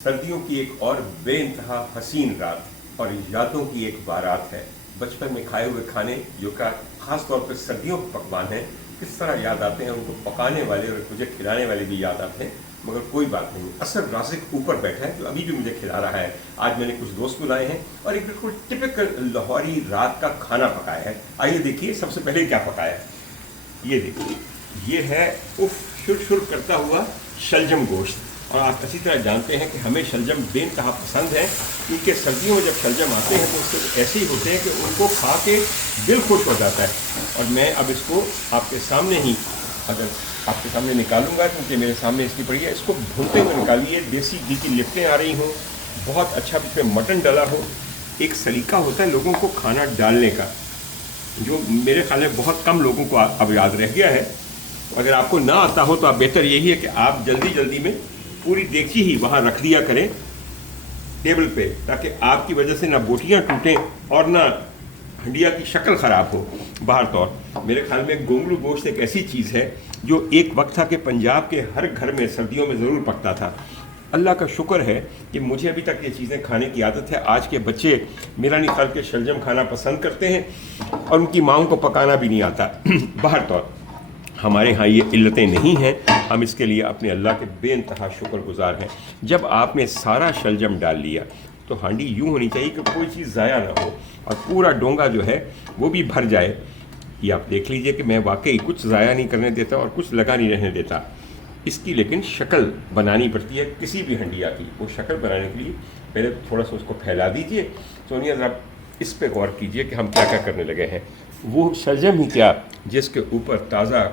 सर्दियों की एक और बेइंतहा हसीन रात और यादों की एक बारात है। बचपन में खाए हुए खाने जो का खास तौर पर सर्दियों के पकवान हैं, किस तरह याद आते हैं, उनको पकाने वाले और मुझे खिलाने वाले भी याद आते हैं। मगर कोई बात नहीं, असर रासिक ऊपर बैठा है जो अभी भी मुझे खिला रहा है। आज मैंने कुछ दोस्त बुलाए हैं और एक बिल्कुल टिपिकल लाहौरी रात का खाना पकाया है। आइए देखिए सबसे पहले क्या पकाया है। ये देखिए, ये है उफ शुर शुर करता हुआ शलजम गोश्त। और आप अच्छी तरह जानते हैं कि हमें शलजम बेइंतहा पसंद है, क्योंकि सर्दियों में जब शलजम आते हैं तो उसके ऐसे ही होते हैं कि उनको खा के दिल खुश हो जाता है। और मैं अब इसको आपके सामने ही आपके सामने निकालूंगा, क्योंकि मेरे सामने इसकी पड़ी है। इसको भूनते हुए निकालिए, देसी घी की लिपटें आ रही हों, बहुत अच्छा इसमें मटन डाला हो। एक सलीका होता है लोगों को खाना डालने का, जो मेरे ख्याल में बहुत कम लोगों को अब याद रह गया है। अगर आपको ना आता हो तो आप बेहतर यही है कि आप जल्दी जल्दी में पूरी देगची ही वहाँ रख दिया करें टेबल पे, ताकि आपकी वजह से ना बोटियाँ टूटें और ना हंडिया की शक्ल ख़राब हो। बाहर तौर मेरे ख्याल में गोंगलू गोश्त एक ऐसी चीज़ है जो एक वक्त था कि पंजाब के हर घर में सर्दियों में ज़रूर पकता था। अल्लाह का शुक्र है कि मुझे अभी तक ये चीज़ें खाने की आदत है। आज के बच्चे मेरा नहीं ख्याल के शलजम खाना पसंद करते हैं और उनकी माँओं को पकाना भी नहीं आता। बाहर तौर हमारे यहाँ ये इल्लतें नहीं हैं, हम इसके लिए अपने अल्लाह के बेइंतहा शुक्रगुजार हैं। जब आपने सारा शलजम डाल लिया तो हांडी यूँ होनी चाहिए कि कोई चीज़ ज़ाया ना हो और पूरा डोंगा जो है वो भी भर जाए। ये आप देख लीजिए कि मैं वाकई कुछ ज़ाया नहीं करने देता और कुछ लगा नहीं रहने देता। इसकी लेकिन शक्ल बनानी पड़ती है किसी भी हंडिया की। वो शक्ल बनाने के लिए पहले तो थोड़ा सा उसको फैला दीजिए। सोनिया ज़रा इस पे गौर कीजिए कि हम क्या क्या करने लगे हैं। वो शलजम ही क्या, जिसके ऊपर ताज़ा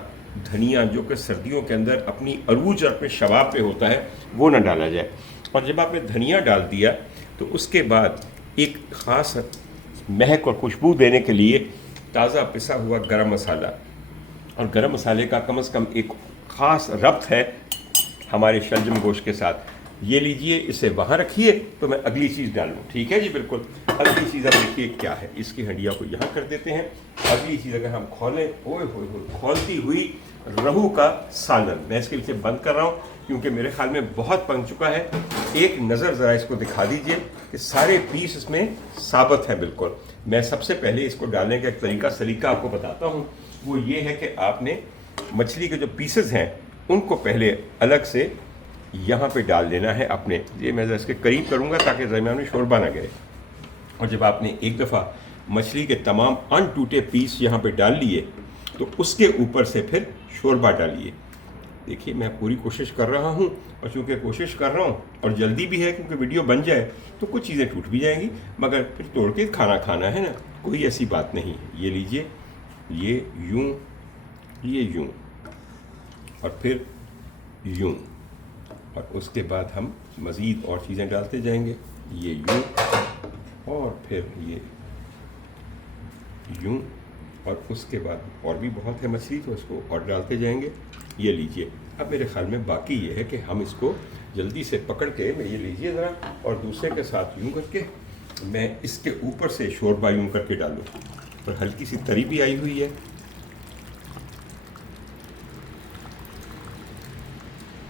धनिया जो कि सर्दियों के अंदर अपनी अरूज और अपने शबाब पे होता है, वो ना डाला जाए। और जब आपने धनिया डाल दिया तो उसके बाद एक ख़ास महक और खुशबू देने के लिए ताज़ा पिसा हुआ गरम मसाला, और गरम मसाले का कम से कम एक ख़ास रब्त है हमारे शलजम गोश्त के साथ। ये लीजिए, इसे वहाँ रखिए तो मैं अगली चीज़ डालूँ। ठीक है जी, बिल्कुल। अगली चीज़ आप देखिए क्या है। इसकी हंडिया को यहाँ कर देते हैं। अगली चीज़ अगर हम खोलें, ओए होए खोलती हुई रहू का सालन। मैं इसके पीछे बंद कर रहा हूँ क्योंकि मेरे ख्याल में बहुत पक चुका है। एक नज़र ज़रा इसको दिखा दीजिए कि सारे पीस इसमें साबित है बिल्कुल। मैं सबसे पहले इसको डालने का एक सलीका आपको बताता हूँ। वो ये है कि आपने मछली के जो पीसेस हैं उनको पहले अलग से यहाँ पे डाल देना है अपने। ये मैं इसके करीब करूँगा ताकि दरमियान में शोरबा ना गिरे। और जब आपने एक दफ़ा मछली के तमाम अनटूटे पीस यहाँ पे डाल लिए तो उसके ऊपर से फिर शोरबा डालिए। देखिए, मैं पूरी कोशिश कर रहा हूँ, और चूँकि कोशिश कर रहा हूँ और जल्दी भी है क्योंकि वीडियो बन जाए तो कुछ चीज़ें टूट भी जाएंगी, मगर फिर तोड़ के खाना खाना है ना, कोई ऐसी बात नहीं। ये लीजिए, ये यूँ, ये यूँ और फिर यूँ, और उसके बाद हम मज़ीद और चीज़ें डालते जाएंगे। ये यूँ और फिर ये यूँ, और उसके बाद और भी बहुत है मछली तो इसको और डालते जाएंगे। ये लीजिए। अब मेरे ख्याल में बाकी ये है कि हम इसको जल्दी से पकड़ के, मैं ये लीजिए ज़रा, और दूसरे के साथ यूँ करके मैं इसके ऊपर से शोरबा यूँ करके डालूँ। और हल्की सी तरी भी आई हुई है।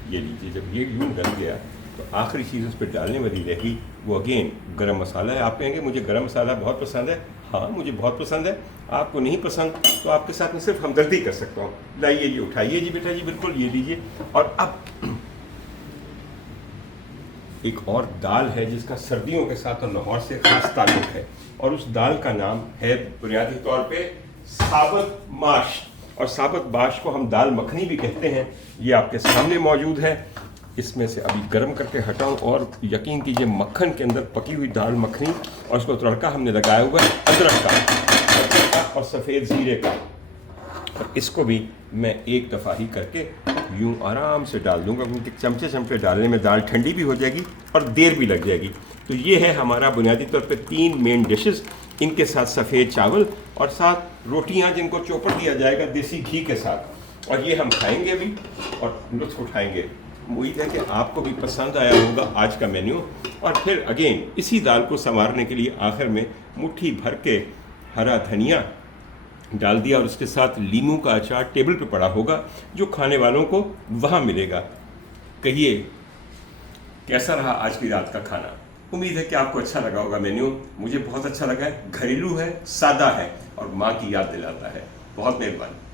ये लीजिए, जब ये यूँ डल गया तो आखिरी चीज़ उस पर डालने वाली रहेगी वो अगेन गरम मसाला है। आप कहेंगे मुझे गरम मसाला बहुत पसंद है। हाँ, मुझे बहुत पसंद है। आपको नहीं पसंद तो आपके साथ में सिर्फ हमदर्दी कर सकता हूँ। लाइए जी, उठाइए जी बेटा जी, बिल्कुल ये लीजिए। और अब एक और दाल है जिसका सर्दियों के साथ और लाहौर से ख़ास ताल्लुक़ है, और उस दाल का नाम है बुनियादी तौर पे साबत माश। और साबत माश को हम दाल मखनी भी कहते हैं। ये आपके सामने मौजूद है। इसमें से अभी गर्म करके हटाऊं, और यकीन कीजिए मक्खन के अंदर पकी हुई दाल मखनी, और उसको तड़का हमने लगाया हुआ है अदरक का और सफ़ेद ज़ीरे का। और इसको भी मैं एक दफ़ा ही करके यूँ आराम से डाल दूँगा, क्योंकि चमचे डालने में दाल ठंडी भी हो जाएगी और देर भी लग जाएगी। तो ये है हमारा बुनियादी तौर पे 3 मेन डिशेस। इनके साथ सफ़ेद चावल और साथ रोटियां जिनको चौपड़ दिया जाएगा देसी घी के साथ, और ये हम खाएंगे अभी और लुत्फ़ उठाएंगे। उम्मीद है कि आपको भी पसंद आया होगा आज का मेन्यू। और फिर अगेन इसी दाल को संवारने के लिए आखिर में मुट्ठी भर के हरा धनिया डाल दिया, और उसके साथ लीमू का अचार टेबल पे पड़ा होगा जो खाने वालों को वहाँ मिलेगा। कहिए कैसा रहा आज की रात का खाना? उम्मीद है कि आपको अच्छा लगा होगा मेन्यू। मुझे बहुत अच्छा लगा है, घरेलू है, सादा है और माँ की याद दिलाता है। बहुत मेहरबानी।